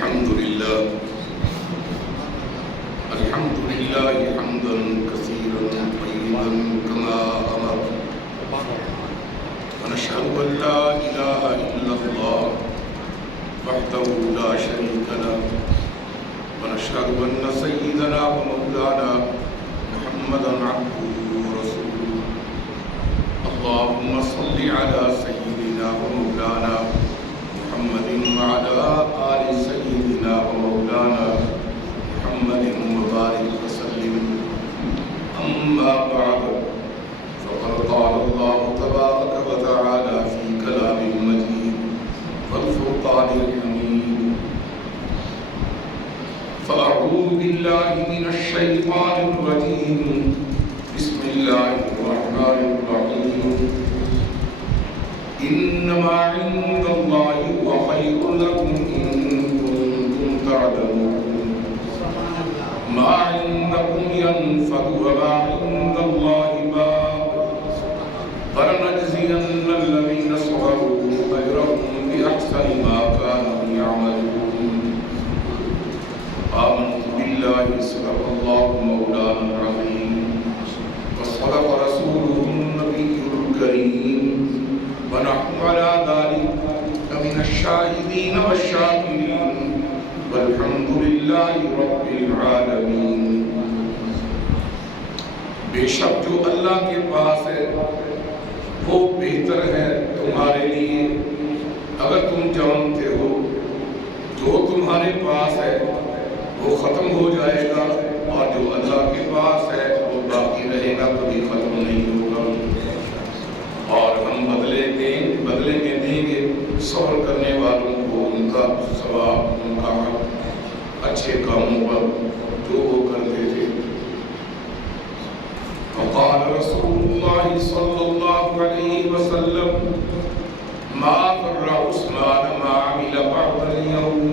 الحمد لله حمدا كثيرا طيبا كما أمر ونشهد أن لا إله إلا الله وحده لا شريك له ونشهد أن سيدنا ومولانا محمدا عبده ورسوله اللهم صل على سيدنا ومولانا محمد وعلى آل سيدنا ومولانا محمد وبارك وسلم أما بعد فقد قال الله تبارك وتعالى في كلام المجيد والفرقان الحميد فأعوذ بالله من الشيطان الرجيم بسم الله الرحمن الرحيم إنما عند الله هو خير لكم إن كنتم تعلمون ما عندكم ينفد وما عند الله باق فلنجزين الذين صبروا أجرهم بأحسن ما كانوا يعملون آمنت بالله صدق الله مولانا العظيم وصدق رسوله النبي الكريم ونحن على ذلك من الشاهدين والشاكرين والحمد لله رب العالمین۔ بے شک جو اللہ کے پاس ہے وہ بہتر ہے تمہارے لیے اگر تم جانتے ہو۔ جو تمہارے پاس ہے وہ ختم ہو جائے گا اور جو اللہ کے پاس ہے وہ باقی رہے گا، کبھی ختم نہیں ہوگا۔ اور ہم بدلے میں دیں گے صبر کرنے والوں کو ان کا ثواب، ان کا حق اچھے کاموں پر جو وہ کرتے تھے۔ وقال رسول اللہ صلی اللہ علیہ وسلم ما ضر عثمان ما عمل بعد اليوم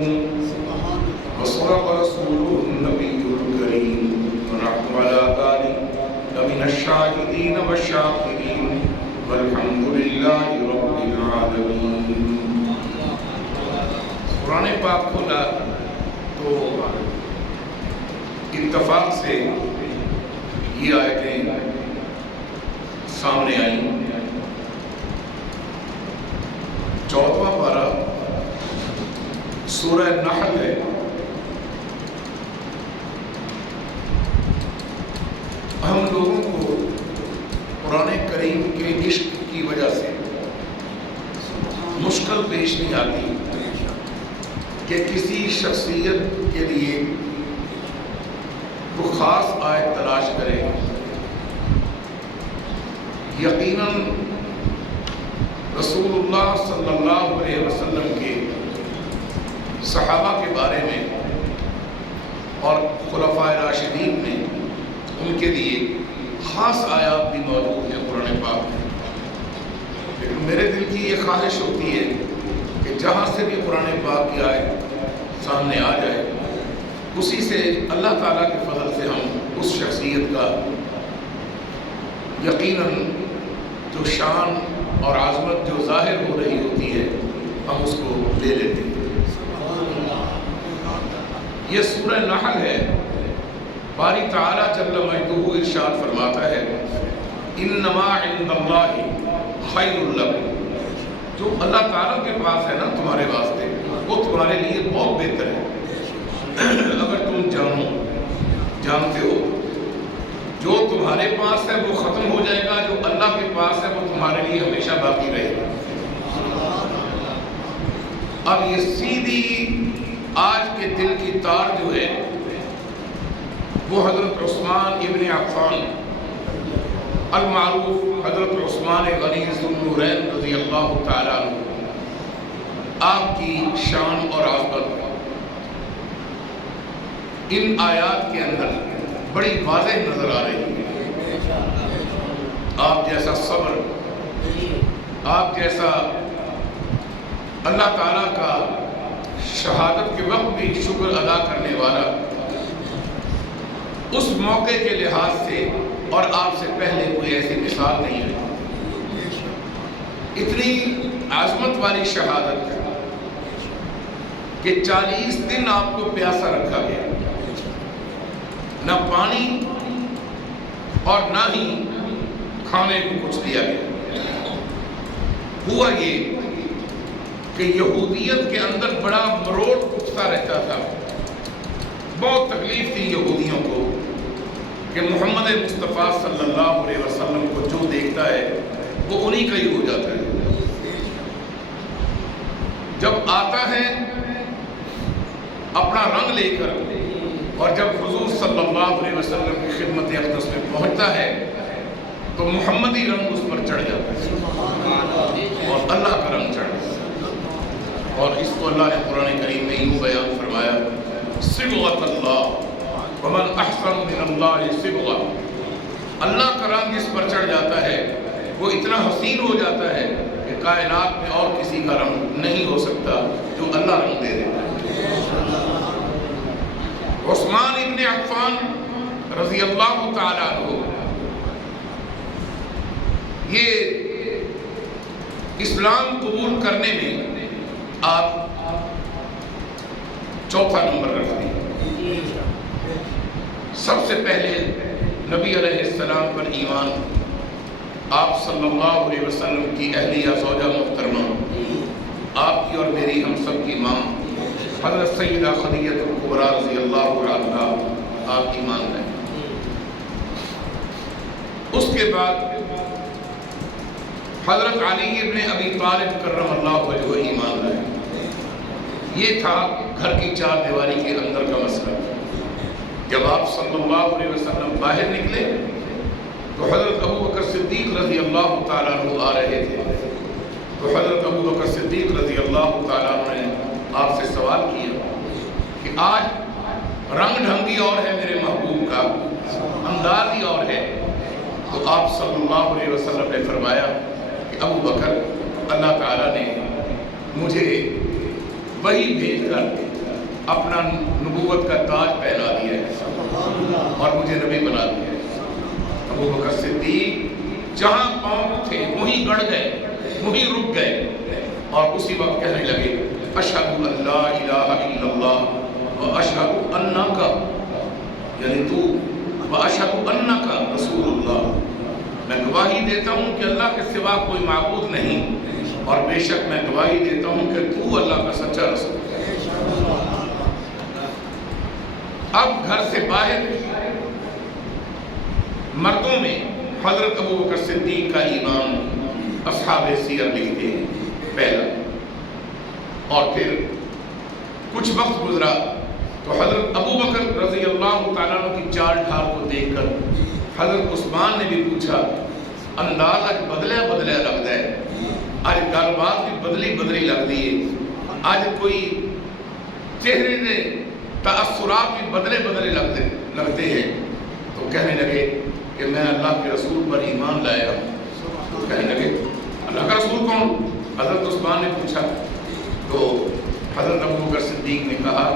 وصدق رسوله النبي الكريم ونحن على ذلك لمن الشاهدين والشاكرين والحمد لله رب العالمين۔ قرآن پاک کھولا تو اتفاق سے یہ آیتیں سامنے آئیں۔ 14واں پارہ سورہ نحل ہے۔ ہم لوگوں کو قرآن کریم کے عشق کی وجہ سے مشکل پیش نہیں آتی کہ کسی شخصیت کے لیے وہ خاص آیت تلاش کرے۔ یقیناً رسول اللہ صلی اللہ علیہ وسلم کے صحابہ کے بارے میں اور خلفائے راشدین میں ان کے لیے خاص آیات بھی موجود ہیں قرآن پاک میں، لیکن میرے دل کی یہ خواہش ہوتی ہے کہ جہاں سے بھی قرآن پاک کی آیت سامنے آ جائے اسی سے اللہ تعالیٰ کے فضل سے ہم اس شخصیت کا یقیناً جو شان اور عظمت جو ظاہر ہو رہی ہوتی ہے ہم اس کو لے لیتے ہیں۔ یہ سورہ نحل ہے۔ باری تعالیٰ جل مجدہ ارشاد فرماتا ہے انما عند اللہ خیر لکم، جو اللہ تعالیٰ کے پاس ہے نا تمہارے واسطے وہ تمہارے لیے بہت بہتر ہے۔ اگر تم جانتے ہو جو تمہارے پاس ہے وہ ختم ہو جائے گا، جو اللہ کے پاس ہے وہ تمہارے لیے ہمیشہ باقی رہے گا۔ اب یہ سیدھی آج کے دل کی تار جو ہے وہ حضرت عثمان ابن عفان المعروف حضرت عثمان غنی ذو النورین رضی اللہ تعالیٰ عنہ، آپ کی شان اور عظمت ان آیات کے اندر بڑی واضح نظر آ رہی ہے۔ آپ جیسا صبر، آپ جیسا اللہ تعالیٰ کا شہادت کے وقت بھی شکر ادا کرنے والا، اس موقع کے لحاظ سے اور آپ سے پہلے کوئی ایسی مثال نہیں ہے۔ اتنی عظمت والی شہادت کہ 40 دن آپ کو پیاسا رکھا گیا، نہ پانی اور نہ ہی کھانے کو کچھ دیا گیا۔ ہوا یہ کہ یہودیت کے اندر بڑا مروڑ اٹھتا رہتا تھا، بہت تکلیف تھی یہودیوں کو کہ محمد مصطفیٰ صلی اللہ علیہ وسلم کو جو دیکھتا ہے وہ انہی کا ہی ہو جاتا ہے۔ جب آتا ہے اپنا رنگ لے کر اور جب حضور صلی اللہ علیہ وسلم کی خدمت اقدس میں پہنچتا ہے تو محمدی رنگ اس پر چڑھ جاتا ہے اور اللہ کا رنگ چڑھ جاتا ہے۔ اور اس کو اللہ نے قرآن کریم میں یوں بیان فرمایا، صبغۃ اللہ ومن احسن من اللہ صبغہ، اللہ کا رنگ جس پر چڑھ جاتا ہے وہ اتنا حسین ہو جاتا ہے کہ کائنات میں اور کسی کا رنگ نہیں ہو سکتا جو اللہ رنگ دے دیتا ہے۔ عثمان ابن عفان رضی اللہ تعالیٰ عنہ یہ اسلام قبول کرنے میں آپ چوتھا نمبر رکھتے ہیں۔ سب سے پہلے نبی علیہ السلام پر ایمان، آپ صلی اللہ علیہ وسلم کی اہلیہ زوجہ محترمہ، آپ کی اور میری ہم سب کی ماں حضرت سیدہ خدیجہ الکبریٰ رضی اللہ عنہا، آپ ایمان لائیں۔ اس کے بعد حضرت علی ابن ابی طالب کرم اللہ وجہہ ایمان لائے۔ یہ تھا گھر کی چار دیواری کے اندر کا مسئلہ۔ جب آپ صلی اللہ علیہ وسلم باہر نکلے تو حضرت ابو بکر صدیق رضی اللہ تعالیٰ عنہ آ رہے تھے، تو حضرت ابو بکر صدیق رضی اللہ تعالیٰ عنہ نے آپ سے سوال کیا کہ آج رنگ ڈھنگ ہی اور ہے میرے محبوب کا، انداز ہی اور ہے۔ تو آپ صلی اللہ علیہ وسلم نے فرمایا کہ ابو بکر، اللہ تعالیٰ نے مجھے وہی بھیج کر اپنا نبوت کا تاج پہنا دیا ہے اور مجھے نبی بنا دیا ہے۔ ابو بکر صدیق جہاں پاؤں تھے وہیں گڑ گئے، وہیں رک گئے اور اسی وقت کہنے لگے، اشہد ان لا الہ الا اللہ و اشہد انک، یعنی تو و اشہد انک رسول اللہ، میں گواہی دیتا ہوں کہ اللہ کے سوا کوئی معبود نہیں اور بے شک میں گواہی دیتا ہوں کہ تو اللہ کا سچا رسول ہے۔ اب گھر سے باہر مردوں میں حضرت ابو بکر صدیق کا ایمان اصحاب سیر لکھتے ہیں پہلا، اور پھر کچھ وقت گزرا تو حضرت ابو بکر رضی اللہ تعالیٰ عنہ کی چال ڈھال کو دیکھ کر حضرت عثمان نے بھی پوچھا، انداز اج بدلیا بدلیا لگتا ہے، آج گل بات بھی بدلی بدلی لگتی ہے، آج کوئی چہرے نے تاثرات بھی بدلے بدلے لگتے ہیں۔ تو کہنے لگے کہ میں اللہ کے رسول پر ایمان لایا ہوں۔ کہنے لگے اللہ کا رسول کون؟ حضرت عثمان نے پوچھا تو حضرت ابو بکر صدیق نے کہا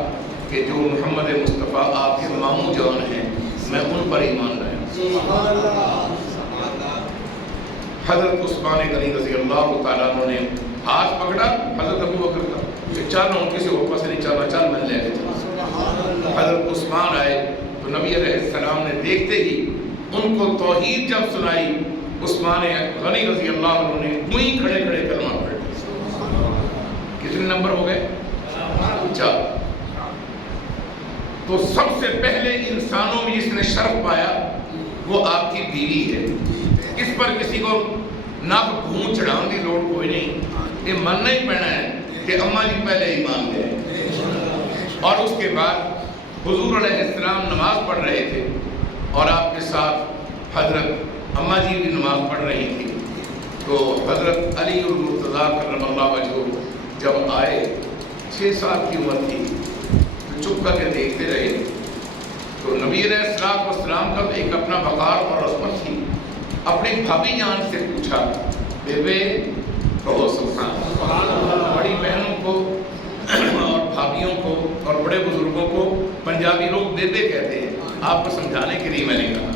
کہ جو محمد مصطفیٰ آپ کے ماموں جان ہیں میں ان پر ایمان لایا۔ حضرت عثمان غنی رضی اللہ تعالیٰ عنہ نے ہاتھ پکڑا حضرت ابو بکر کا کہ چل ان کسی اوپر سے نہیں چلنا، چل میں لے کے چلا۔ حضرت عثمان آئے تو نبی علیہ السلام نے دیکھتے ہی ان کو توحید جب سنائی، عثمان غنی رضی اللہ عنہ نے وہیں کھڑے کھڑے کلمہ پڑھ لیا۔ کتنے نمبر ہو گئے؟ 4۔ تو سب سے پہلے انسانوں میں جس نے شرف پایا وہ آپ کی بیوی ہے، اس پر کسی کو نک گھون چڑھان دی لوڑ کوئی نہیں، یہ مننا ہی پینا ہے کہ اماں جی پہلے ایمان لے۔ اور اس کے بعد حضور علیہ السلام نماز پڑھ رہے تھے اور آپ کے ساتھ حضرت اماں جی بھی نماز پڑھ رہی تھی، تو حضرت علی المرتضیٰ کرم اللہ وجہہ جب آئے، 6 سال کی عمر تھی، تو چپ کر کے دیکھتے رہے۔ تو نبی علیہ السلام کا ایک اپنا وقار اور عظمت تھی، اپنی بھابھی جان سے پوچھا، بیبے کہو سبحان۔ بڑی بہنوں کو اور بھابھیوں کو اور بڑے بزرگوں کو پنجابی لوگ بیبے کہتے ہیں، آپ کو سمجھانے کے لیے میں نے کہا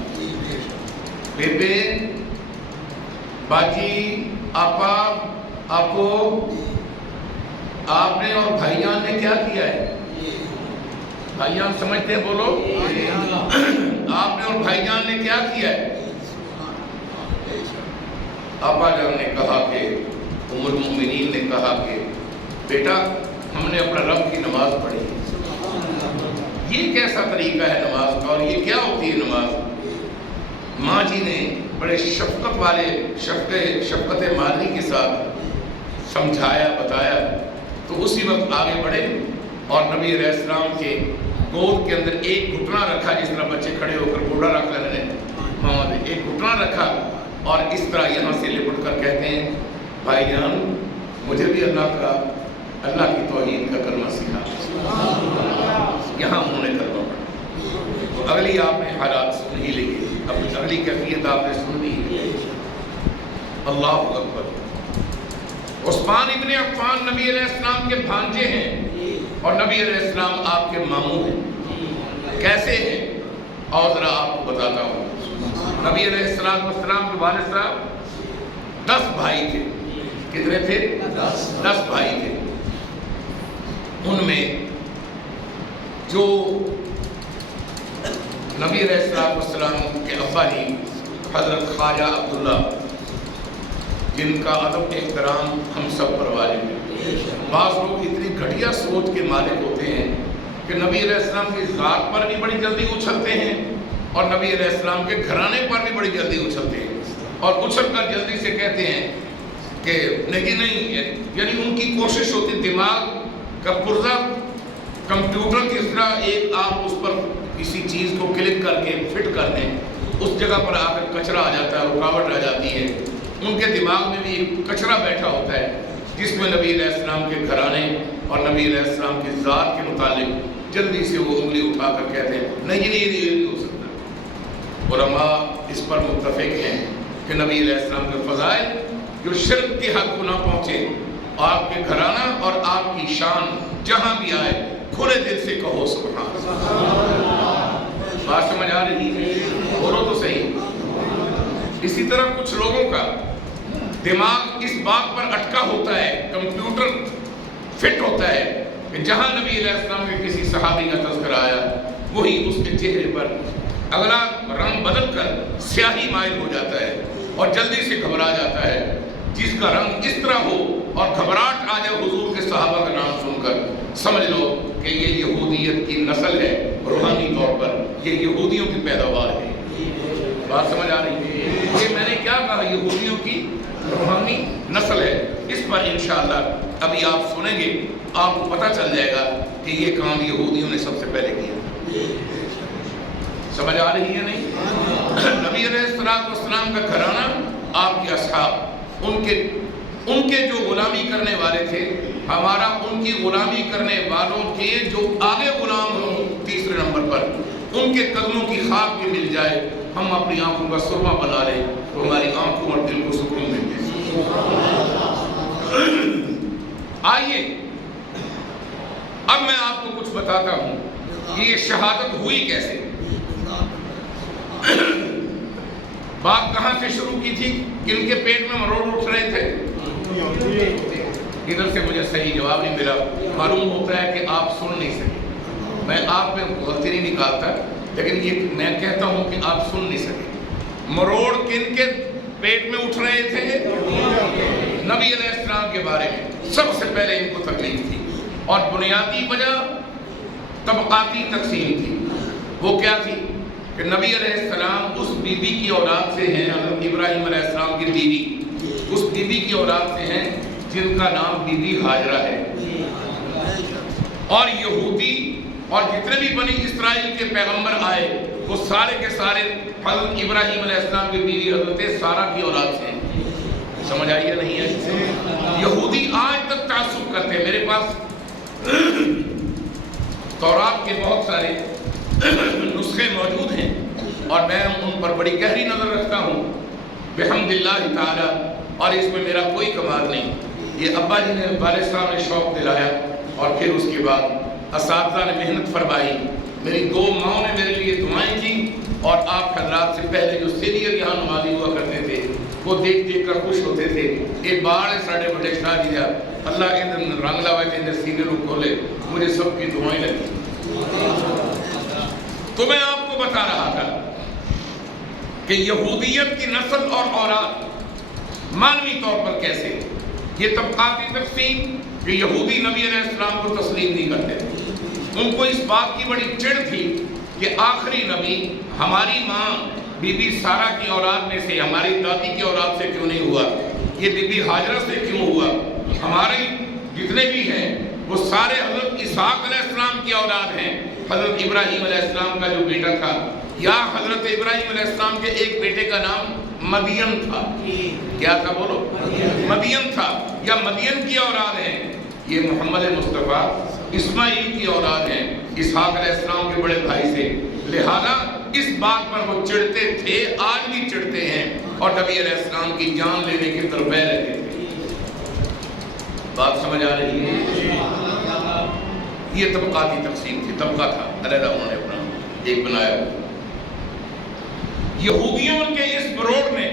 بیبے، باجی، آپا، آپو، آپ نے اور بھائی جان نے کیا کیا ہے؟ بھائی جان سمجھتے ہیں؟ بولو۔ آپ نے اور بھائی جان نے کیا کیا ہے؟ ابا جان نے کہا کہ ام المؤمنین نے کہا کہ بیٹا ہم نے اپنا رب کی نماز پڑھی۔ یہ کیسا طریقہ ہے نماز کا، اور یہ کیا ہوتی ہے نماز؟ ماں جی نے بڑے شفقت والے شفقت مادری کے ساتھ سمجھایا، بتایا، تو اسی وقت آگے بڑھے اور نبی علیہ السلام کے گود کے اندر ایک گھٹنا رکھا، جس طرح بچے کھڑے ہو کر گوڑا رکھ لینے، ماما نے ایک گھٹنا رکھا اور اس طرح یہاں سے لپٹ کر کہتے ہیں بھائی جان مجھے بھی اللہ کی توحید کا کلمہ سکھا۔ یہاں انہوں نے کلمہ پڑھا۔ تو اگلی آپ نے حالات سن ہی لی، اب اگلی کیفیت آپ نے سن لی۔ اللہ اکبر۔ عثمان ابن عفان نبی علیہ السلام کے بھانجے ہیں اور نبی علیہ السلام آپ کے ماموں ہیں۔ کیسے ہیں؟ اور ذرا آپ کو بتاتا ہوں۔ نبی علیہ السلام کے والد صاحب 10 بھائی تھے۔ کتنے تھے؟ 10 بھائی تھے۔ ان میں جو نبی علیہ السلام کے ابا جی حضرت خواجہ عبداللہ، جن کا ادب احترام ہم سب پر واجب ہے۔ بعض لوگ اتنی گھٹیا سوچ کے مالک ہوتے ہیں کہ نبی علیہ السلام کی ذات پر بھی بڑی جلدی اچھلتے ہیں اور نبی علیہ السلام کے گھرانے پر بھی بڑی جلدی اچھلتے ہیں، اور اچھل کر جلدی سے کہتے ہیں کہ نہیں، یعنی ان کی کوشش ہوتی دماغ کا پرزہ کمپیوٹر کی طرح ایک آپ اس پر کسی چیز کو کلک کر کے فٹ کر دیں، اس جگہ پر آ کر کچرا آ جاتا ہے، رکاوٹ آ جاتی ہے۔ ان کے دماغ میں بھی ایک کچرا بیٹھا ہوتا ہے جس میں نبی علیہ السلام کے گھرانے اور نبی علیہ السلام کی ذات کے متعلق جلدی سے وہ انگلی اٹھا کر کہتے ہیں نہیں نہیں ہو سکتا۔ علماء اس پر متفق ہیں کہ نبی علیہ السلام کے فضائل جو شرک کی حد کو نہ پہنچے، آپ کے گھرانہ اور آپ کی شان جہاں بھی آئے کھلے دل سے کہو سبحان اللہ۔ بات سمجھ آ رہی ہے؟ بولو تو صحیح۔ اسی طرح کچھ لوگوں کا دماغ اس بات پر اٹکا ہوتا ہے، کمپیوٹر فٹ ہوتا ہے کہ جہاں نبی علیہ السلام کے کسی صحابی کا تذکرہ آیا وہی اس کے چہرے پر اگلا رنگ بدل کر سیاہی مائل ہو جاتا ہے اور جلدی سے گھبرا جاتا ہے۔ جس کا رنگ اس طرح ہو اور گھبراہٹ آ جائے حضور کے صحابہ کا نام سن کر، سمجھ لو کہ یہ یہودیت کی نسل ہے، روحانی طور پر یہ یہودیوں کی پیداوار ہے۔ بات سمجھ آ رہی ہے؟ یہ میں نے کیا کہا؟ یہودیوں کی روحانی نسل ہے۔ اس پر انشاءاللہ ابھی آپ سنیں گے، آپ کو پتہ چل جائے گا کہ یہ کام یہودیوں نے سب سے پہلے کیا۔ سمجھ آ رہی ہے نہیں؟ نبی علیہ السلام کا گھرانہ، آپ کے اصحاب، ان کے جو غلامی کرنے والے تھے، ہمارا ان کی غلامی کرنے والوں کے جو آگے غلام ہوں تیسرے نمبر پر، ان کے قدموں کی خاک بھی مل جائے، ہم اپنی آنکھوں کا سرما بنا لیں تو ہماری آنکھوں اور دل کو سکون مل جائے۔ آئیے اب میں آپ کو کچھ بتاتا ہوں کہ یہ شہادت ہوئی کیسے۔ بات کہاں سے شروع کی تھی؟ کن کے پیٹ میں مروڑ اٹھ رہے تھے؟ ادھر سے مجھے صحیح جواب نہیں ملا۔ معلوم ہوتا ہے کہ آپ سن نہیں سکے۔ میں آپ میں غلطی نہیں نکالتا، لیکن یہ میں کہتا ہوں کہ آپ سن نہیں سکے۔ مروڑ کن کے پیٹ میں اٹھ رہے تھے؟ نبی علیہ السلام کے بارے میں سب سے پہلے ان کو تکلیف تھی، اور بنیادی وجہ طبقاتی تقسیم تھی۔ وہ کیا تھی کہ نبی علیہ السلام اس بی بی کی اولاد سے ہیں، حضرت ابراہیم علیہ السلام کی بیوی، اس بی بی کی اولاد سے ہیں جن کا نام بی بی ہاجرہ ہے۔ اور یہودی اور جتنے بھی بنی اسرائیل کے پیغمبر آئے وہ سارے کے سارے حضرت ابراہیم علیہ السلام کی بیوی حضرت سارہ کی اولاد سے ہیں۔ سمجھ آئی یا نہیں ہے؟ یہودی آج تک تعصب کرتے ہیں۔ میرے پاس تورات کے بہت سارے نسخے موجود ہیں اور میں ان پر بڑی گہری نظر رکھتا ہوں بحمد اللہ تعالی، اور اس میں میرا کوئی کمال نہیں۔ یہ ابا جی نے، والد صاحب نے شوق دلایا، اور پھر اس کے بعد اساتذہ نے محنت فرمائی، میری 2 ماؤں نے میرے لیے دعائیں کی، اور آپ حضرات سے پہلے جو سینئر یہاں نمازی ہوا کرتے تھے وہ دیکھ دیکھ کر خوش ہوتے تھے. ایک باڑ ہے ساڑھے بڑے شاہ جی اللہ ان رنگ لاوے تھے سینے رو کھولے, مجھے سب کی دعائیں لگی. تو میں آپ کو بتا رہا تھا کہ یہودیت کی نسل اور اولاد معنوی طور پر کیسے, یہ طبقاتی تقسیم کہ یہودی نبی علیہ السلام کو تسلیم نہیں کرتے تھے. ان کو اس بات کی بڑی چڑ تھی کہ آخری نبی ہماری ماں بی بی سارہ کی اولاد میں سے, ہماری دادی کی اولاد سے کیوں نہیں ہوا, یہ بی بی ہاجرہ سے کیوں ہوا, ہمارے جتنے بھی ہیں وہ سارے حضرت اسحاق علیہ السلام کی اولاد ہیں. حضرت ابراہیم علیہ السلام کا جو بیٹا تھا, یا حضرت ابراہیم علیہ السلام کے ایک بیٹے کا نام مدین تھا. کیا تھا بولو؟ مدین تھا, یا مدین کی اولاد ہیں. یہ محمد مصطفیٰ اسماعیل کی اولاد ہیں, اسحاق علیہ السلام کے بڑے بھائی سے. لہذا اس بات پر وہ چڑھتے تھے, آج بھی چڑھتے ہیں, اور نبی علیہ السلام کی جان لینے کی طرف بہ رہتے تھے. بات سمجھ آ رہی ہے؟ یہ طبقاتی تقسیم تھی, طبقہ تھا علیحدہ, انہوں نے اپنا ایک بنایا. یہودیوں کے اس بروڑ نے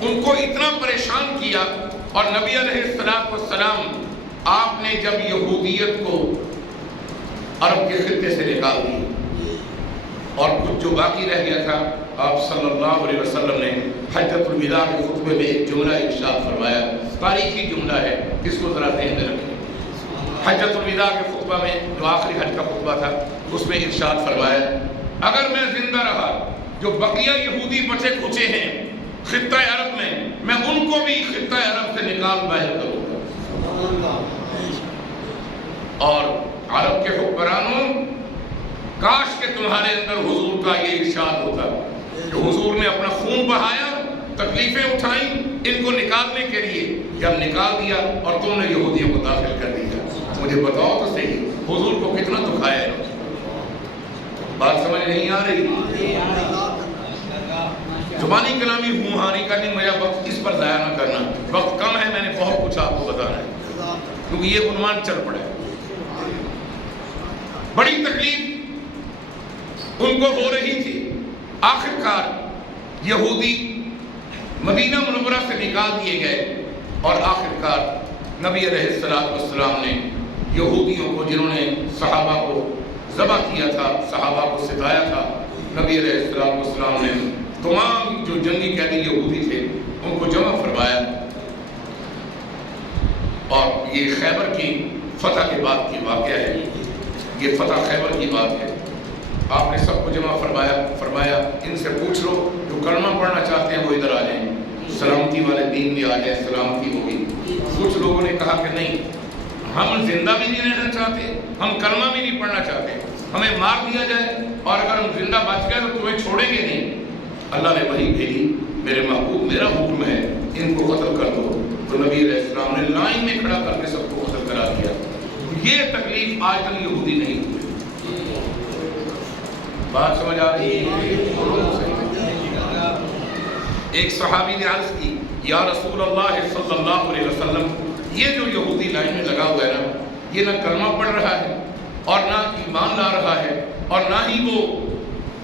ان کو اتنا پریشان کیا, اور نبی علیہ السلام آپ نے جب یہودیت کو عرب کے خطے سے نکال دی اور کچھ جو باقی رہ گیا تھا, آپ صلی اللہ علیہ وسلم نے حجۃ الوداع کے خطبے میں ایک جملہ ارشاد فرمایا, تاریخی جملہ ہے, اس کو ذرا ذہن میں رکھیں. حجۃ الوداع کے خطبہ میں جو آخری حج کا خطبہ تھا, اس میں ارشاد فرمایا, اگر میں زندہ رہا جو بقیہ یہودی بچے کھچے ہیں خطہ عرب میں ان کو بھی خطہ عرب سے نکال باہر کروں گا. اور عرب کے حکمرانوں, کاش کہ تمہارے اندر حضور کا یہ ارشاد ہوتا کہ حضور نے اپنا خون بہایا, تکلیفیں اٹھائیں ان کو نکالنے کے لیے, جب نکال دیا اور تم نے یہودیوں کو داخل کر دیا. مجھے بتاؤ تو صحیح, حضور کو کتنا دکھایا ہے. بات سمجھ نہیں آ رہی؟ زبانی کلامی ہونہاری کا نہیں, میرا وقت اس پر ضائع نہ کرنا, وقت کم ہے, میں نے بہت کچھ آپ کو بتانا ہے کیونکہ یہ عنوان چل پڑا ہے. بڑی تکلیف ان کو ہو رہی تھی. آخر کار یہودی مدینہ منورہ سے نکال دیے گئے, اور آخر کار نبی علیہ السلام نے یہودیوں کو, جنہوں نے صحابہ کو ذبح کیا تھا, صحابہ کو ستایا تھا, نبی علیہ السلام نے تمام جو جنگی قیدی یہودی تھے ان کو جمع فرمایا. اور یہ خیبر کی فتح کے بعد کی واقعہ ہے, یہ فتح خیبر کی بات ہے. آپ نے سب کو جمع فرمایا ان سے پوچھ لو جو کلمہ پڑھنا چاہتے ہیں وہ ادھر آ جائیں, سلامتی والے دین میں آ جائیں, سلامتی ہوگی. کچھ لوگوں نے کہا کہ نہیں, ہم زندہ بھی نہیں رہنا چاہتے, ہم کلمہ بھی نہیں پڑھنا چاہتے, ہمیں مار دیا جائے, اور اگر ہم زندہ بچ گئے تو تمہیں چھوڑیں گے نہیں. اللہ نے وحی بھیجی, میرے محبوب میرا حکم ہے ان کو قتل کر دو. تو نبی علیہ السلام نے لائن میں کھڑا کر کے سب کو قتل کرا دیا. یہ تکلیف آج تک یہودی نہیں ہوئی. بات سمجھ آ رہی ہے؟ ایک صحابی نے عرض کی, یا رسول اللہ صلی اللہ علیہ وسلم, یہ جو یہودی لائن میں لگا ہوا ہے نا, یہ نہ کلمہ پڑھ رہا ہے اور نہ ایمان لا رہا ہے, اور نہ ہی وہ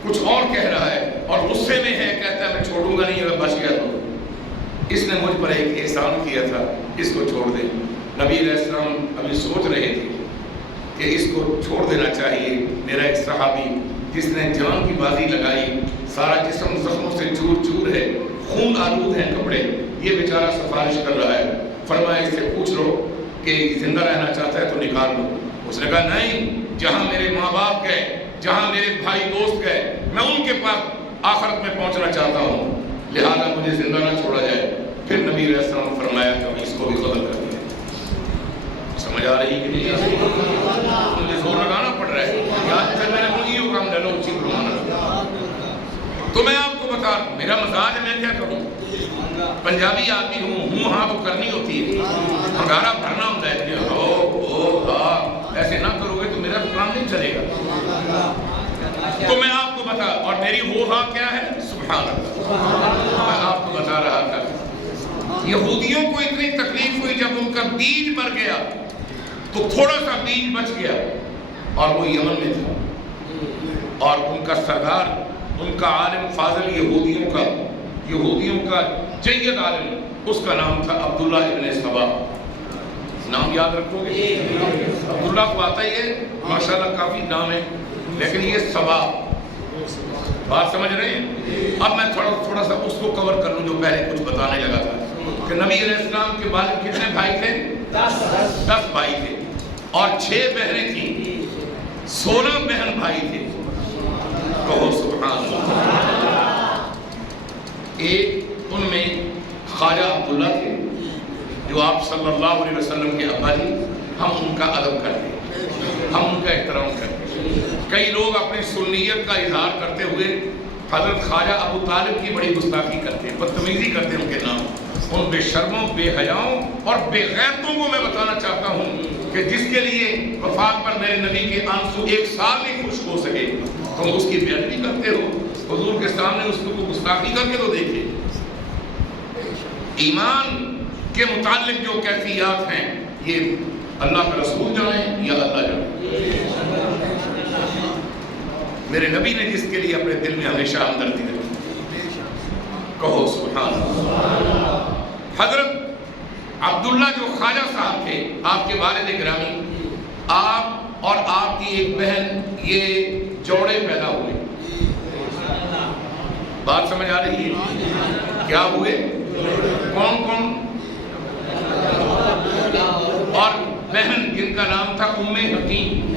کچھ اور کہہ رہا ہے, اور غصے میں ہے, کہتا ہے میں چھوڑوں گا نہیں اگر بچ گیا تو. اس نے مجھ پر ایک احسان کیا تھا, اس کو چھوڑ دے. نبی علیہ السلام ابھی سوچ رہے تھے کہ اس کو چھوڑ دینا چاہیے. میرا ایک صحابی جس نے جان کی بازی لگائی, سارا جسم زخموں سے چور چور ہے, خون آلود ہیں کپڑے, یہ بیچارہ سفارش کر رہا ہے. فرمایا اس سے پوچھ لو کہ زندہ رہنا چاہتا ہے تو نکال لو. اس نے کہا نہیں, جہاں میرے ماں باپ گئے, جہاں میرے بھائی دوست گئے, میں ان کے پاس آخرت میں پہنچنا چاہتا ہوں, لہذا مجھے زندہ نہ چھوڑا جائے. پھر نبی علیہ السلام نے فرمایا کہ اس کو بھی قتل کر دیا. سمجھ آ رہی کہ نہیں؟ مجھے زور لگانا پڑ رہا ہے, یاد پھر میرے انگلیوں کا لے لو اسی فرمانا. تو میں آپ کو بتا, میرا مزاج ہے, میں کیا کروں, پنجابی آدمی ہوں ہاں تو کرنی ہوتی ہے, ہنگارا بھرنا ہوتا ہے کہ او ہاں, ایسے نہ کرو گے تو میرا تو کام نہیں چلے گا. تو میں آپ کو بتا, اور میری ہو ہاں کیا ہے, سبحان اللہ. میں آپ کو بتا رہا تھا, یہودیوں کو اتنی تکلیف ہوئی جب ان کا بیج مر گیا تو تھوڑا سا بیج بچ گیا, اور وہ یمن میں تھا, اور ان کا سردار, ان کا عالم فاضل یہودیوں کا جید عالم، اس کا نام تھا عبداللہ ابن سبا. نام یاد رکھو گے؟ عبداللہ کو آتا ہی ہے ماشاءاللہ، کافی نام ہے، لیکن یہ سبا. بات سمجھ رہے ہیں؟ اب میں تھوڑا سا اس کو کور کر لوں جو پہلے کچھ بتانے لگا تھا کہ نبی علیہ السلام کے والد کتنے بھائی تھے؟ 10 بھائی تھے اور 6 بہنیں تھیں، 16 بہن بھائی تھے. کہو سبحان اللہ. ایک ان میں خواجہ عبداللہ تھے جو آپ صلی اللہ علیہ وسلم کے ابا جی. ہم ان کا ادب کرتے ہیں، ہم ان کا احترام کرتے ہیں. کئی لوگ اپنی سنیت کا اظہار کرتے ہوئے حضرت خواجہ ابو طالب کی بڑی گستاخی کرتے ہیں، بدتمیزی کرتے ہیں ان کے نام. ان بے شرموں، بے حیاؤں اور بے غیرتوں کو میں بتانا چاہتا ہوں کہ جس کے لیے وفات پر میرے نبی کے آنسو 1 سال نہیں خشک ہو سکے، تم اس کی بےادبی کرتے ہو. حضور کے سامنے اس کو گستاخی کر کے تو دیکھے. ایمان کے متعلق جو کیفیات ہیں یہ اللہ کا رسول جانے یا اللہ جانے. میرے نبی نے جس کے لیے اپنے دل میں ہمیشہ ہمدردی رکھی. کہو سبحان اللہ. حضرت عبداللہ جو خواجہ صاحب تھے، آپ کے والد گرامی، آپ اور آپ کی ایک بہن، یہ جوڑے پیدا ہوئے. بات سمجھ آ رہی ہے؟ کیا ہوئے؟ کون کون؟ اور بہن جن کا نام تھا ام حکیم،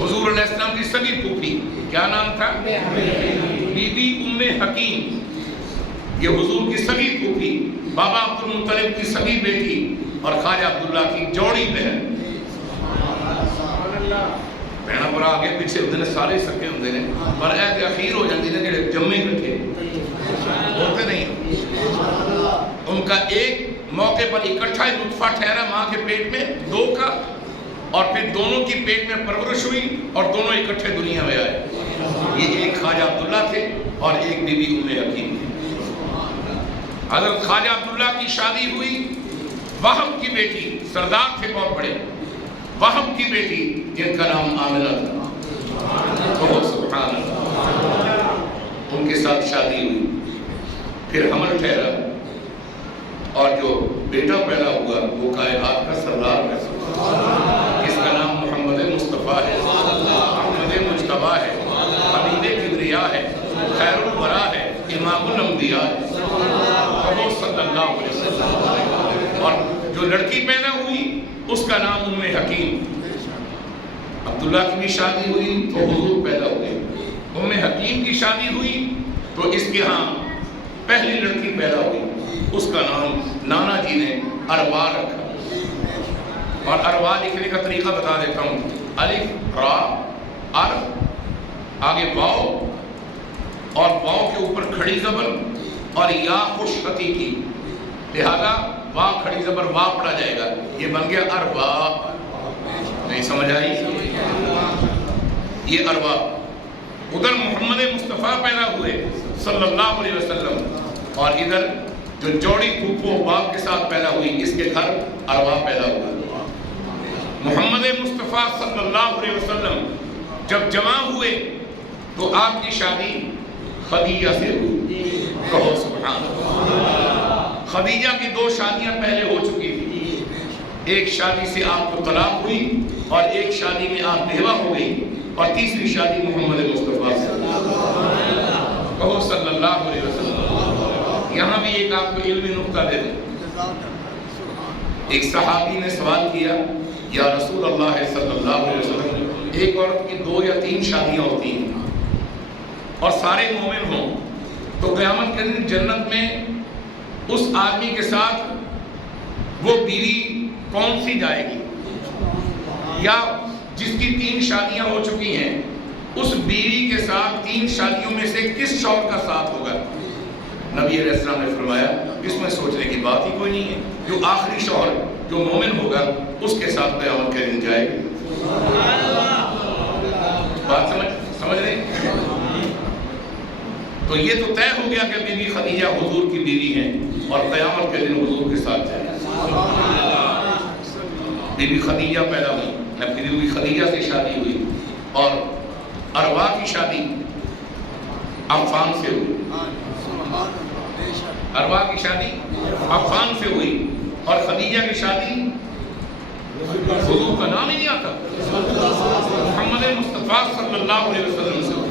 حضور علیہ السلام کی سگی پھوپھی. کیا نام تھا؟ بی بی ام حکیم. یہ حضور کی سگی پھوپھی، بابا عبد المطلب کی سگی بیٹی اور خواجہ عبداللہ کی جوڑی بہن. بہنا پر آگے پیچھے ہوتے ہیں، سارے سکے ہوتے ہیں، پر ایک اخیر ہو جاتی ہیں جڑے جمے کٹھے ہوتے نہیں. ان کا ایک موقع پر اکٹھا نطفہ ٹھہرا ماں کے پیٹ میں 2 کا، اور پھر دونوں کی پیٹ میں پرورش ہوئی اور دونوں اکٹھے دنیا میں آئے. یہ ایک خواجہ عبداللہ تھے اور ایک بی بی ام حکیم تھی. حضرت خواجہ عبداللہ کی شادی ہوئی وہب کی بیٹی، سردار تھے بہت بڑے، وہب کی بیٹی جن کا نام آمنہ تھا. بہت سبحان اللہ. ان کے ساتھ شادی ہوئی، پھر حمل ٹھہرا اور جو بیٹا پیدا ہوا وہ کائنات کا سردار ہے، جس کا نام محمد مصطفیٰ ہے، احمد مجتبیٰ ہے، حبیب کبریا ہے، خیر الورا ہے، امام الانبیاء ہے، صلی اللہ علیہ وسلم. اور جو لڑکی پیدا ہوئی اس کا نام ام حکیم. عبداللہ کی بھی شادی ہوئی تو حضور پیدا ہوئے. ام حکیم کی شادی ہوئی تو اس کے ہاں پہلی لڑکی پیدا ہوئی، اس کا نام نانا جی نے اروا رکھا. اور اروا لکھنے کا طریقہ بتا دیتا ہوں. الف را ار، آگے واو اور واو کے اوپر کھڑی زبر اور یا خوش خطی کی، لہذا وا کھڑی زبر وا پڑا جائے گا. یہ بن گیا اروا. نہیں سمجھ آئی؟ یہ اروا. ادھر محمد مصطفیٰ پیدا ہوئے صلی اللہ علیہ وسلم، اور ادھر جو جوڑی پھوپھو باپ کے ساتھ پیدا ہوئی اس کے گھر اروا پیدا ہوا. محمد مصطفیٰ صلی اللہ علیہ وسلم جب جمع ہوئے تو آپ کی شادی خدیجہ سے ہوئی. کہو سبحان اللہ. خدیجہ کی 2 شادیاں پہلے ہو چکی تھی. ایک شادی سے آپ کو طلاق ہوئی اور ایک شادی میں آپ بیوہ ہو گئی، اور تیسری شادی محمد مصطفیٰ سے. کہو صلی اللہ علیہ وسلم. یہاں بھی ایک آپ کو علمی نقطہ دے دوں. ایک صحابی نے سوال کیا، یا رسول اللہ صلی اللہ علیہ وسلم، ایک عورت کی 2 یا 3 شادیاں ہوتی ہیں اور سارے مومن ہوں تو قیامت کے دن جنت میں اس آدمی کے ساتھ وہ بیوی کون سی جائے گی؟ یا جس کی 3 شادیاں ہو چکی ہیں اس بیوی کے ساتھ 3 شادیوں میں سے کس شوہر کا ساتھ ہوگا؟ نبی علیہ السلام نے فرمایا اس میں سوچنے کی بات ہی کوئی نہیں ہے، جو آخری شوہر جو مومن ہوگا اس کے ساتھ قیامت کے دن جائے گا. بات سمجھ رہے ہیں؟ تو یہ تو طے ہو گیا کہ بی بی خدیجہ حضور کی بیوی ہیں اور قیامت کے دن حضور کے ساتھ جائیں. بی بی خدیجہ پیدا ہوئی، نبی بی خدیجہ سے شادی ہوئی، اور اروا کی شادی عفان سے ہوئی. اروا کی شادی عفان سے ہوئی اور خدیجہ کی شادی حضور کا نام ہی نہیں آتا محمد مصطفیٰ صلی اللہ علیہ وسلم سے ہوئی.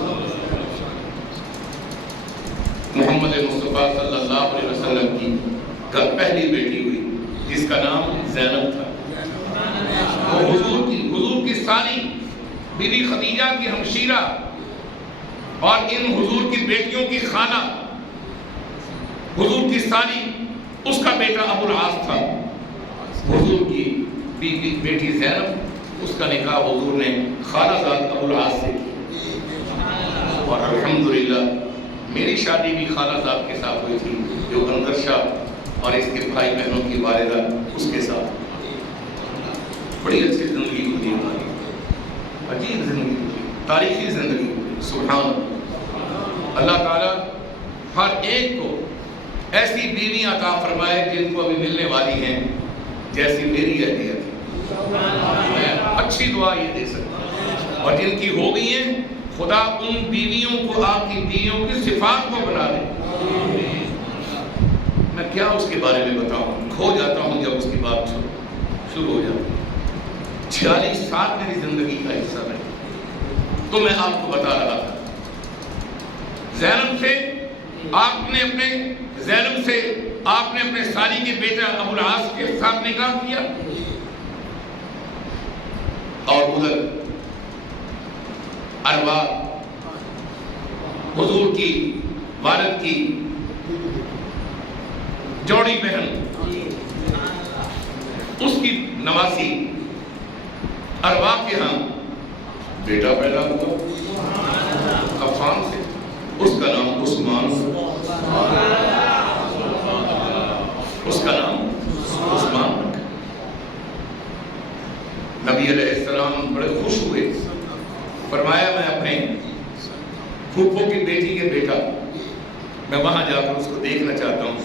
محمد مصطفیٰ صلی اللہ علیہ وسلم کی پہلی بیٹی ہوئی جس کا نام زینب تھا. وہ حضور کی ساری بی بی خدیجہ کی ہمشیرہ اور ان حضور کی بیٹیوں کی خالہ حضور کی ساری اس کا بیٹا ابو العاص تھا. حضور کی بیٹی زینب اس کا نکاح حضور نے خالہ زاد ابو العاص سے کی اور الحمدللہ میری شادی بھی خالہ زاد کے ساتھ ہوئی تھی جو اندر شاہ اور اس کے بھائی بہنوں کی والدہ اس کے ساتھ. بڑی اچھی زندگی ہوتی ہماری, عجیب زندگی ہوتی, تاریخی زندگی ہوتی. سبحان اللہ تعالیٰ ہر ایک کو ایسی بیوی عطا فرمائے جن کو ابھی ملنے والی ہیں جیسی میری اہلیت ہے. میں اچھی دعا یہ دے سکتا ہوں, اور جن کی ہو گئی ہیں خدا ان بیویوں کو آپ کی بیویوں کی صفات کو بنا دے. میں کیا اس کے بارے میں بتاؤں, کھو جاتا ہوں جب اس کی بات شروع ہو جاتی ہے. 46 سال میری زندگی کا حصہ ہے. تو میں آپ کو بتا رہا تھا زینب سے آپ نے اپنے سالی کے بیٹا ابو العاص کے ساتھ نکاح کیا, اور ادھر اروا حضور کی والد کی جوڑی بہن اس کی نواسی اروا کے ہاں بیٹا پیدا ہوا عفان سے, اس کا نام عثمان, اس کا نام عثمان. نبی علیہ السلام بڑے خوش ہوئے, فرمایا میں اپنے پھوپھو کی بیٹی کے بیٹا میں وہاں جا کر اس کو دیکھنا چاہتا ہوں.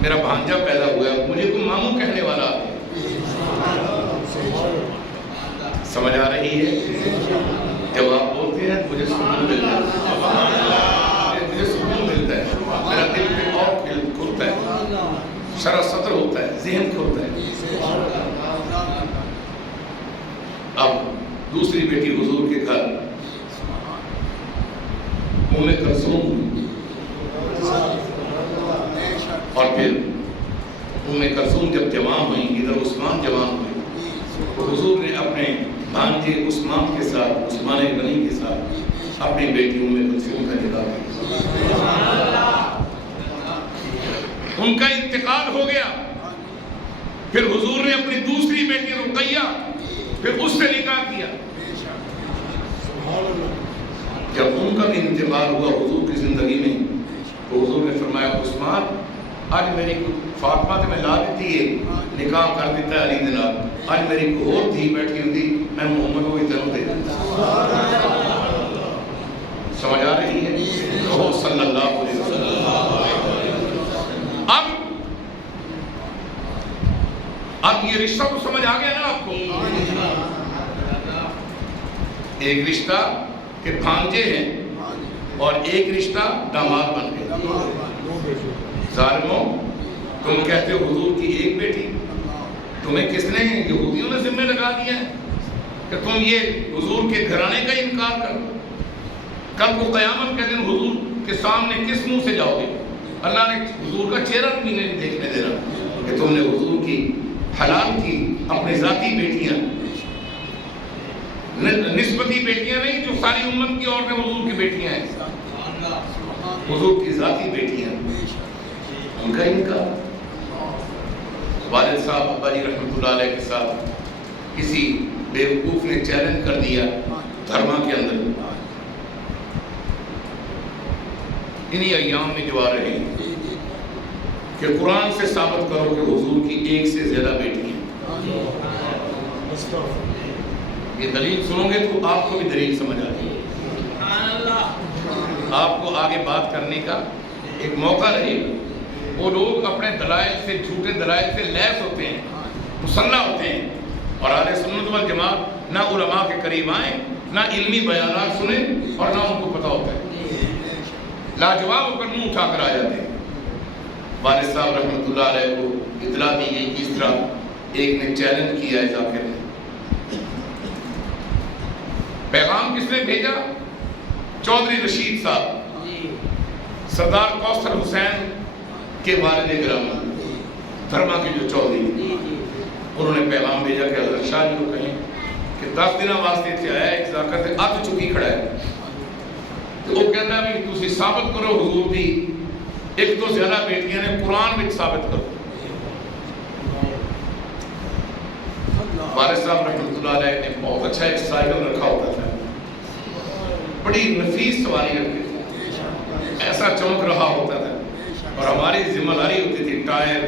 میرا بھانجا پیدا ہوا ہے, مجھے کوئی ماموں کہنے والا ہے. سمجھ آ رہی ہے؟ جب آپ بولتے ہیں مجھے سکون ملتا ہے, مجھے سکون ملتا ہے, میرا دل پہ اور کھلتا ہے, شرح صدر ہوتا ہے, ذہن کھلتا ہے. اب دوسری بیٹی حضور کے گھر ام کلثوم, اور پھر ام کلثوم جب جوان ہوئی, ادھر عثمان جوان ہوئے, تو حضور نے اپنے بھانجے عثمان کے ساتھ, عثمان غنی کے ساتھ اپنی بیٹی ام کلثوم کا نکاح کیا. ان کا انتقال ہو گیا, پھر حضور نے اپنی دوسری بیٹی رقیہ پھر اس سے نکاح کیا. جب ان کا بھی انتقال ہوا حضور کی زندگی میں, تو حضور نے فرمایا عثمان آج میری فاطمہ سے میں لا دیتی ہے, نکاح کر دیتا ہے علی جناب, آج میری کوئی اور تھی بیٹھی ہوتی میں محمد کو اتنا دے دیتا. سمجھ آ رہی ہے؟ کہو صلی اللہ علیہ وسلم. اب یہ رشتہ تو سمجھ آ گیا نا آپ کو. ایک رشتہ کہ بھانجے ہیں اور ایک رشتہ داماد بن گئے. ظالموں, تم کہتے ہو حضور کی ایک بیٹی, تمہیں کس نے یہودیوں نے ذمہ لگا دیا ہے کہ تم یہ حضور کے گھرانے کا انکار کرو. کل کو قیامت کے دن حضور کے سامنے کس منہ سے جاؤ گے؟ اللہ نے حضور کا چہرہ بھی نہیں دیکھنے دے رہا کہ تم نے حضور کی حلال کی اپنی ذاتی بیٹیاں, نسبتی بیٹیاں نہیں جو ساری امت کی عورتیں حضور کی بیٹیاں ہیں, حضور کی ذاتی بیٹیاں, ان کا انکار. والد صاحب ابا جی رحمۃ اللہ علیہ کے ساتھ کسی بیوقوف نے چیلنج کر دیا دھرما کے اندر, انہی ایام میں جو آ رہے ہیں کہ قرآن سے ثابت کرو کہ حضور کی ایک سے زیادہ بیٹی ہیں. یہ دلیل سنو گے تو آپ کو بھی دلیل سمجھ آ جائے گی, آپ کو آگے بات کرنے کا ایک موقع رہے گا. وہ لوگ اپنے دلائل سے, جھوٹے دلائل سے لیس ہوتے ہیں, مسلح ہوتے ہیں, اور اہل سنت والجماعت نہ علماء کے قریب آئیں, نہ علمی بیانات سنیں, اور نہ ان کو پتہ ہوتا ہے, لاجواب ہو کر منہ اٹھا کر آ جاتے ہیں. والد صاحب رحمۃ اللہ علیہ کو اطلاع دی گئی کہ اس طرح ایک نے چیلنج کیا ہے ذاکر نے. پیغام کس نے بھیجا؟ چودھری رشید صاحب، سردار کوثر حسین کے والد گرامی دھرما کے جو چودھری، انہوں نے پیغام بھیجا کہ حضرت شاہ جی کو کہیں کہ 10 دن واسطے اتنے آیا ایک ذاکر سے ات چکی کھڑا ہے. تو وہ کہنا بھی تسی ثابت کرو حضور دی ایک تو زیادہ بیٹیاں نے، قرآن میں ثابت کرو. والد صاحب رحمۃ اللہ علیہ نے بہت اچھا ایک سائیکل رکھا ہوتا تھا، بڑی نفیس سواری رکھتے تھے، ایسا چمک رہا ہوتا تھا. اور ہماری ذمہ داری ہوتی تھی ٹائر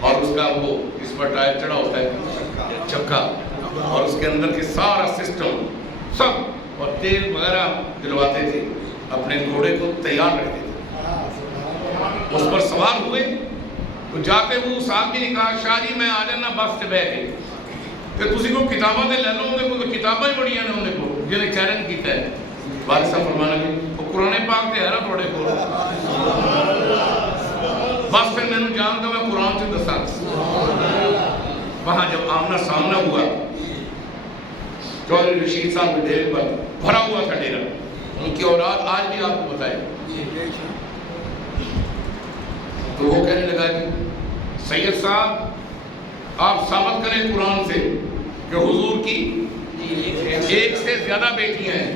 اور اس کا وہ اس پر ٹائر چڑھا ہوتا ہے چکا، اور اس کے اندر کے سارا سسٹم سب، اور تیل وغیرہ دلواتے تھے، اپنے گھوڑے کو تیار رکھتے تھے. اس پر سوار ہوئے تو جاتے وہ صاحب نے کہا شاہ جی میں آ جانا بس سے بہ کے کہ تسی کو کتاباں دے لے لو، اندے کو کتاباں ہی بڑیاں نے اندے کو جنہیں چیلنج کیتا ہے. والد صاحب فرمانے لگے وہ قرآن پاک تے ہے نا تھوڑے کو، بس پھر میں نے جان دو میں قرآن سے دسا. وہاں جب آمنا سامنا ہوا، چودھری رشید صاحب کے ڈیرے پر بھرا ہوا تھا ڈیرا، ان کی اولاد آج بھی آپ کو بتائے. تو وہ کہنے لگا کہ سید صاحب آپ ثابت کریں قرآن سے کہ حضور کی ایک سے زیادہ بیٹیاں ہیں،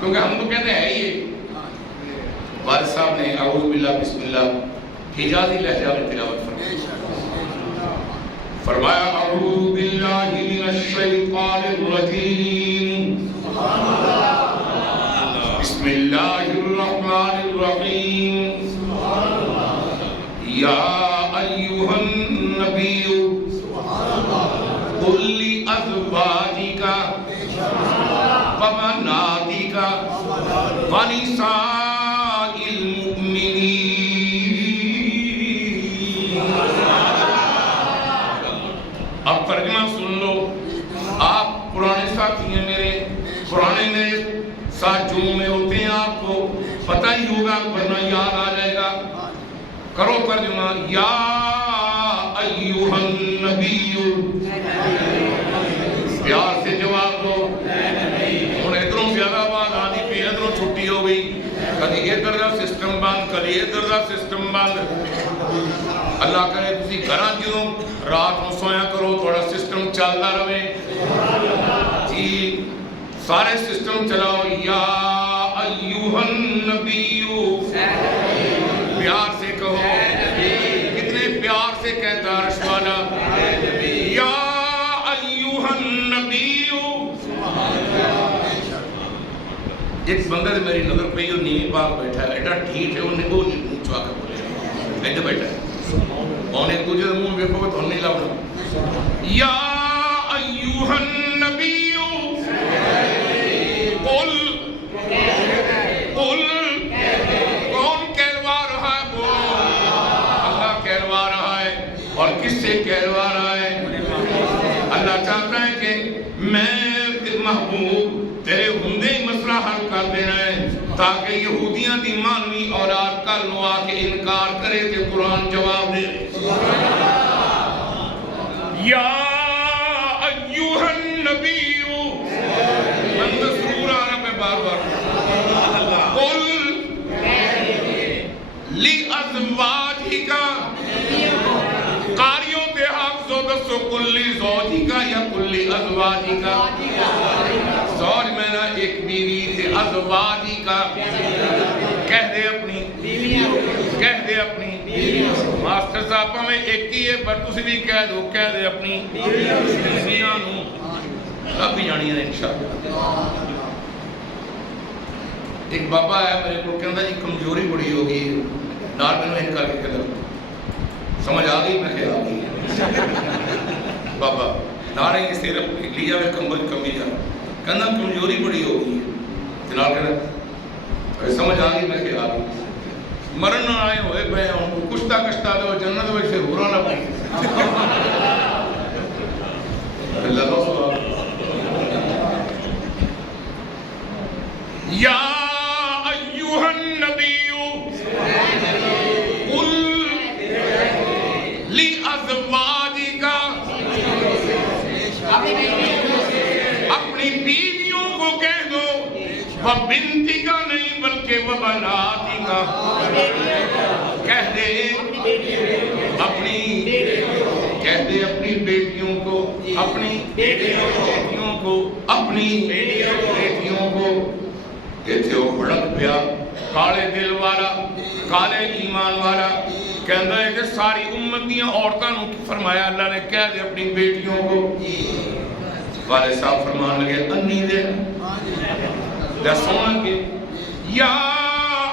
کیونکہ ہم تو کہتے ہیں یہ. والد صاحب نے اعوذ باللہ بسم اللہ حجازی لہجہ میں تلاوت فرمایا اعوذ باللہ من الشیطان الرجیم بسم اللہ الرحمن الرحیم یا ایہا النبی قل لأزواجک وبناتک ونساء المؤمنین. اب ترجمہ سن لو. آپ پرانے ساتھی ہیں میرے، پرانے میرے ساتھ جو میں ہوتے ہیں آپ کو پتہ ہی ہوگا ورنہ یاد آ جائے گا. کرو ترجمہ یا ایہا النبی، پیار سے جواب دو. اور ادھروں زیادہ آواز آنی پہ ادھروں چھٹی ہو گئی، کبھی ادھر کا سسٹم بند کبھی ادھر کا سسٹم بند. اللہ کرے تسی گھراں جدوں رات نوں سویا کرو تھوڑا سسٹم چلتا رہے جی، سارے سسٹم چلاؤ. یا ایھا النبی، پیار سے کہو. کتنے پیار سے کہتا عرش والا یا ایھا النبی. ایک بندہ سے میری نظر پہ جو نیوی پاک بیٹھا ہے، ایڈا ٹھیٹ ہے، انہیں وہ نہیں چوا کر بولے ایڈا بیٹھا ہے، اور ایک دوسرے منہ دیکھو گے تو نہیں لگنا. یا ایھا النبی قل کون کہلوا رہا ہے؟ بولو. اللہ کہلوا رہا ہے. اور کس سے کہلوا رہا ہے؟ اللہ چاہتا ہے کہ میں محبوب تیرے ہندے ہی مسئلہ حل کر دینا ہے تاکہ یہودیاں دی مانوی اولاد کل نو آ کے انکار کرے کہ قرآن جواب دے. یا ایھا النبی، بندہ سرور آ رہا ہے بار بار. قل لأزواجک، قاریوں کے حافظ و دسو قل لزوجک یا قل لأزواجک. زوج میں نا ایک بیوی تھے، ازواجک کہہ دے اپنی، کہہ دے اپنی. ماسٹر صاحب میں ایک ہی ہے پر تسی بھی کہہ دو، کہہ دے اپنی بیویاں نوں. سب بھی جانی ہے انشاءاللہ. ایک بابا ہے میرے کو کہندا جی کمزوری بڑی ہو گئی نال میں ان کر کے کہدا سمجھ آ گئی. میں کہ آ گئی بابا نارے سر لیا میں کمبل کمی جا کہنا کمزوری بڑی ہو گئی ہے جناب. کہنا سمجھ آ گئی. میں کہ آ گئی. مرن آئے ہوئے پہ ہوں کشتا کشتا دو جنت میں سے ہورا نہ پڑی. اللہ کا سوال. یا ایھا النبی قل وہ بنتی کا نہیں بلکہ وہ بناتی کا، کہہ دے اپنی بیٹیوں کو، اپنی بیٹیوں کو، اپنی بیٹیوں کو۔ ایتھے وہ بھڑک پیا کالے دل والا، کالے ایمان والا، کہندا ہے کہ ساری امت دیاں عورتاں نوں فرمایا اللہ نے کہہ دے اپنی بیٹیوں کو۔ والد صاحب فرمان لگے انی دے سونا کے یا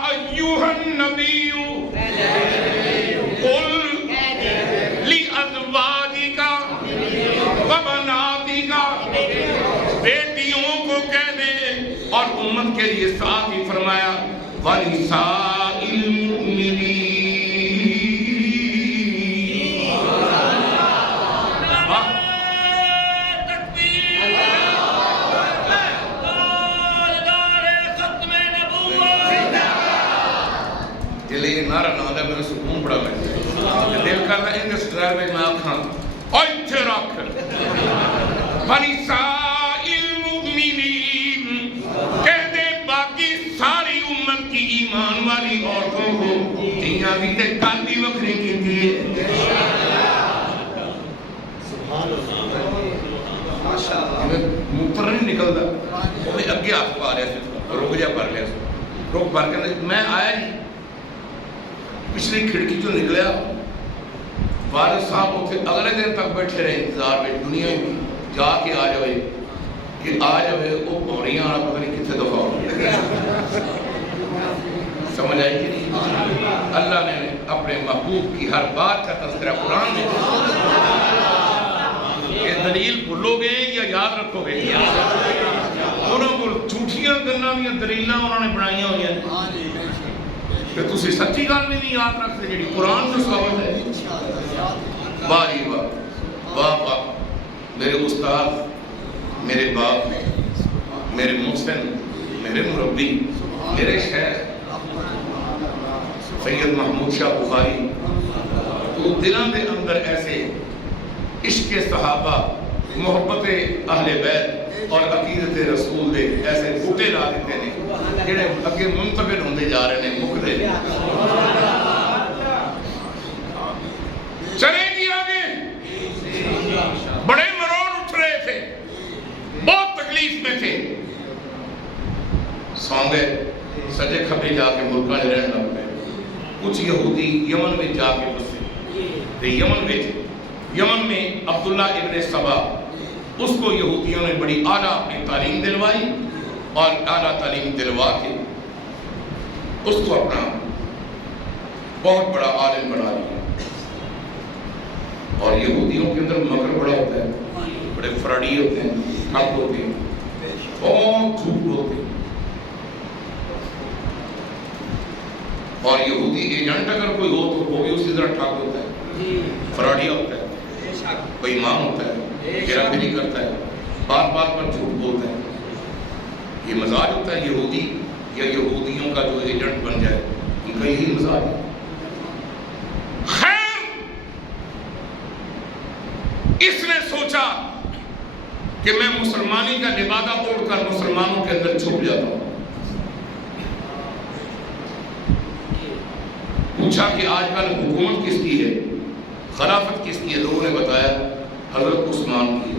ایوہ النبی قل لِأَزْوَاجِكَ وَبَنَاتِكَ، بیٹیوں کو کہہ دے، اور امت کے لیے ساتھ ہی فرمایا وَنِسَاءِ الْمُؤْمِنِينَ۔ نعرہ نہ دے میرے سکون بڑا میں دل کر رہا ہے اس ڈرائیو میں آنکھاں اچھے رکھ وَنِسَاءِ الْمُؤْمِنِينَ، کہہ دے باقی ساری امت کی ایمان والی عورتوں کو دنیا بھی تے کل بھی وکھری کی دیئے۔ مقتر نہیں نکل دا وہ بھی اگے آپ کو آ رہے سے روک جا پر لیا روک پر کرنے میں آیا ہی پچھلی کھڑکی جو نکلیا والد صاحب ہوتے اگلے دن تک بیٹھے رہے انتظار میں دنیا میں جا کے آ جائے کہ آ جائے وہ پوریاں آنا پتہ نہیں کتنے دفعہ ہو سمجھ آئی کہ نہیں؟ اللہ نے اپنے محبوب کی ہر بات کا تذکرہ قرآن میں یہ دلیل بھولو گے یا یاد رکھو گے؟ انہوں کو جھوٹیاں گلوں میں دلیلاں انہوں نے بنائیاں ہوئی ہیں کہ تسی سچی گل بھی نہیں یاد رکھتے جڑی قرآن سے ثابت ہے۔ باری واہ واہ، میرے استاد، میرے باپ، میرے محسن، میرے مربی، میرے شیخ سید محمود شاہ بخاری، تو دلوں کے اندر ایسے عشق صحابہ، محبت اہل بیت اور عقیدت رسول دے ایسے بوٹے لا دیتے ہیں جڑے اگے منتقل ہوندے جا رہے ہیں مکدے چلے گی آگے بڑے مروڑ اٹھ رہے تھے، بہت تکلیف میں تھے، سونگے سجے کھبے جا کے ملکہ جا رہنے لگ پہ کچھ یہودی یمن میں جا کے بسے یمن میں عبداللہ ابن سبا اس کو یہودیوں نے بڑی اعلیٰ اپنی تعلیم دلوائی اور اعلیٰ تعلیم دلوا کے اس کو اپنا بہت بڑا عالم بنا لیا۔ اور یہودیوں کے اندر مکر بڑا ہوتا ہے، بڑے فراڈی ہوتے ہیں، ٹھگ ہوتے ہیں، بہت جھوٹ بولتے ہیں، اور یہودی ایجنٹ اگر کوئی ہو تو وہ بھی اسی طرح ٹھگ ہوتا ہے، فراڈی ہوتا ہے، کوئی امام ہوتا ہے، گرافری کرتا ہے، بات بات پر جھوٹ بولتا ہے۔ یہ مزاج ہوتا ہے یہودی یا یہودیوں کا جو ایجنٹ بن جائے، ان کا یہی مزاج ہے۔ خیر اس نے سوچا کہ میں مسلمانی کا لبادہ اوڑھ کر مسلمانوں کے اندر چھپ جاتا ہوں۔ پوچھا کہ آج کل حکومت کس کی ہے، خلافت کس کی ہے؟ لوگوں نے بتایا حضرت عثمان کی۔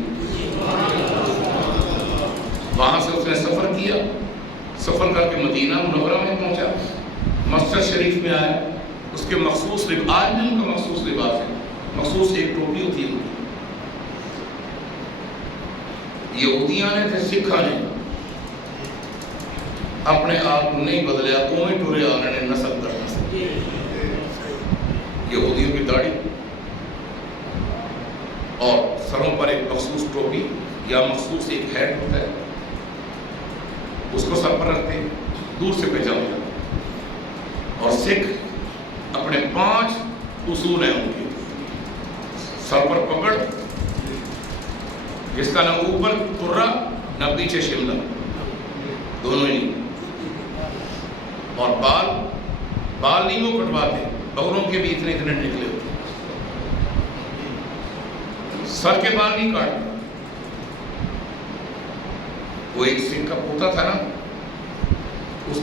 وہاں سے اس نے سفر کیا، سفر کر کے مدینہ منورہ میں پہنچا، مسجد شریف میں آیا، اس کے مخصوص آج بھی ان کا مخصوص لباس ہے، مخصوص ایک ٹوپی ہوتی ہے ان کی۔ یہودیاں نے تھے سکھاں نے اپنے آپ کو نہیں بدلیا، اویں ٹورے آنے نے نسل کرنا سے یہودیوں کی داڑھی اور سروں پر ایک مخصوص ٹوپی یا مخصوص ایک ہیٹ ہوتا ہے، اس کو سر پر رکھتے ہیں، دور سے پہچان جاتا۔ اور سکھ اپنے 5 اصول ہیں ان کے، سر پر پگڑ جس کا نہ اوپر ترا نہ پیچھے شملہ، دونوں ہی نہیں، اور بال نہیں وہ کٹواتے، بغلوں کے بھی اتنے نکلے ہوتے، سر کے بال نہیں کاٹتے۔ وہ ایک سکھ کا پوتا تھا نا،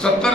70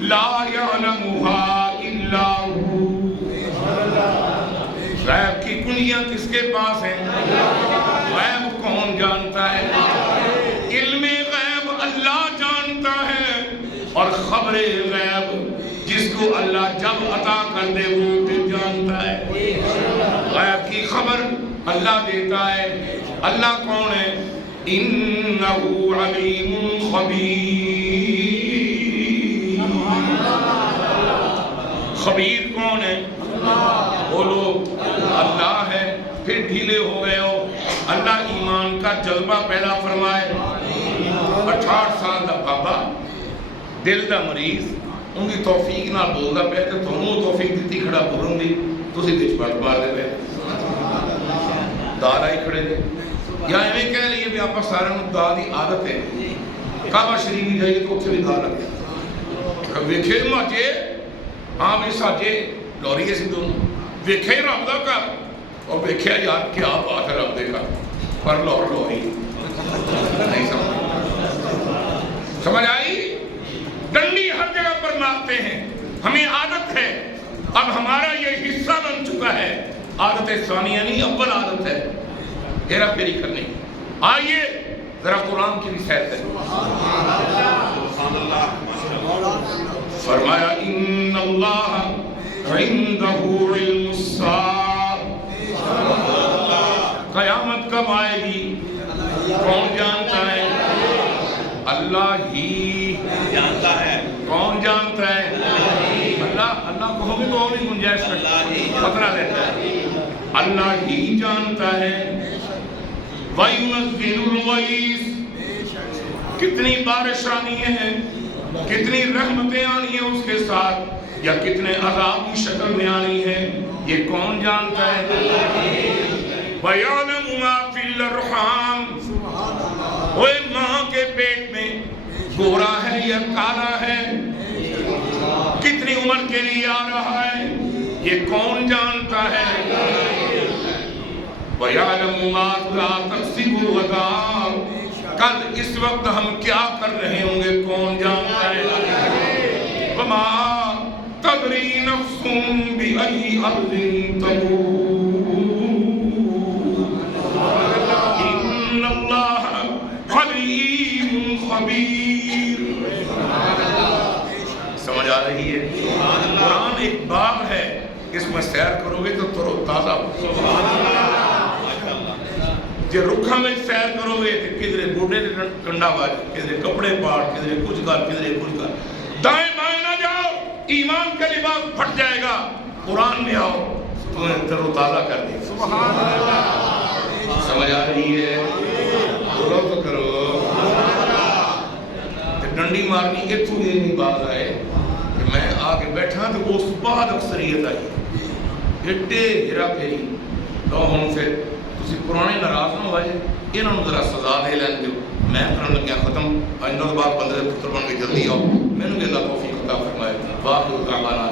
لا يعلمها الا هو. غیب کی کنیاں کس کے پاس ہیں؟ غیب کون جانتا ہے؟ علم غیب اللہ جانتا ہے، اور خبر غیب جس کو اللہ جب عطا کر دے وہ پھر جانتا ہے. غیب کی خبر اللہ دیتا ہے. اللہ کون ہے؟ انہو علیم خبیر. خبیر کون ہے؟ بولو اللہ ہے. پھر ڈھیلے ہو گئے ہو. اللہ ایمان کا جذبہ پیدا فرمائے. 68 سال دا بابا دل دا مریض ان کی توفیق نہ بولدا پیا تے تھانوں توفیق دتی کھڑا بولن دی، تسی وچ بڑ مار دے پے دال آئی کھڑے نے. یا ایویں کہہ لئیے بھی آپ سارے نوں دال دی عادت ہے. کعبہ شریف بھی جائیے تو اتنے بھی دال لگے ویکھے ماجے ہاں بھی ساجے لوریے سی دونوں ویکھے رب دا گھر اور ویکھیا یار کیا بات ہے رب دے گھر پر لاہور لوری نہیں سمجھ آئی. ڈنڈی ہر جگہ پر مارتے ہیں. ہمیں عادت ہے. اب ہمارا یہ حصہ بن چکا ہے. عادت ثانیہ نہیں اول عادت ہے ہیرا پھیری کرنے. آئیے ذرا قرآن کی بھی سیر کریں. فرمایا ان اللہ عنده علم الساعہ. قیامت کب آئے گی کون جانتا ہے؟ اللہ ہی جانتا ہے. کون جانتا ہے؟ اللہ کہو گے تو اور بھی گنجائش خطرہ رہتا ہے. اللہ ہی جانتا ہے. وَيُنَزِّلُ الْغَيْثَ. کتنی بارش آنی ہے، کتنی رحمتیں آنی ہیں اس کے ساتھ، یا کتنے عذاب کی شکل میں آنی ہے، یہ کون جانتا ہے؟ وَيَعْلَمُ مَا فِي الْأَرْحَامِ. وہ ماں کے پیٹ میں گورا ہے یا کالا ہے، کتنی عمر کے لیے آ رہا ہے، یہ کون جانتا ہے؟ وَيَعْلَمُ مَا لَا تَكْسِبُ غَدًا. کل اس وقت ہم کیا کر رہے ہوں گے کون جانتا ہے؟ وَمَا تَدْرِي نَفْسٌ بِأَيِّ أَرْضٍ تَمُوتُ. إِنَّ اللَّهَ عَلِيمٌ خَبِيرٌ. سمجھ آ رہی ہے؟ قرآن ایک باغ ہے، اس میں سیر کرو گے تو تر و تازہ. جے رکھاں میں سیر کرو گے تو کدھرے بوڑھے کنڈا باج، کدھرے کپڑے پاڑ، کدھرے کچھ کر دائیں بائیں نہ جاؤ، ایمان کا لباس پھٹ جائے گا. قرآن میں آؤ تمہیں تر و تازہ کر دے. سمجھ آ رہی ہے؟ بولو تو کرو. ڈنڈی مارنی اتوں یہ نہیں بات آئے کہ میں آگے بیٹھا تو اس بعد اکثریت آئی ایڈے ہیرا پھیری. تو ہم پھر تسی پرانے ناراض نہ ہوئے، انہوں نے ذرا سزا دے لین دیو. میں کرن لگیا ختم. آئندہ بعد بندے پتر بن کے جلدی آؤ. میں نے اللہ توفیق عطا فرمائے. باقی دعوانا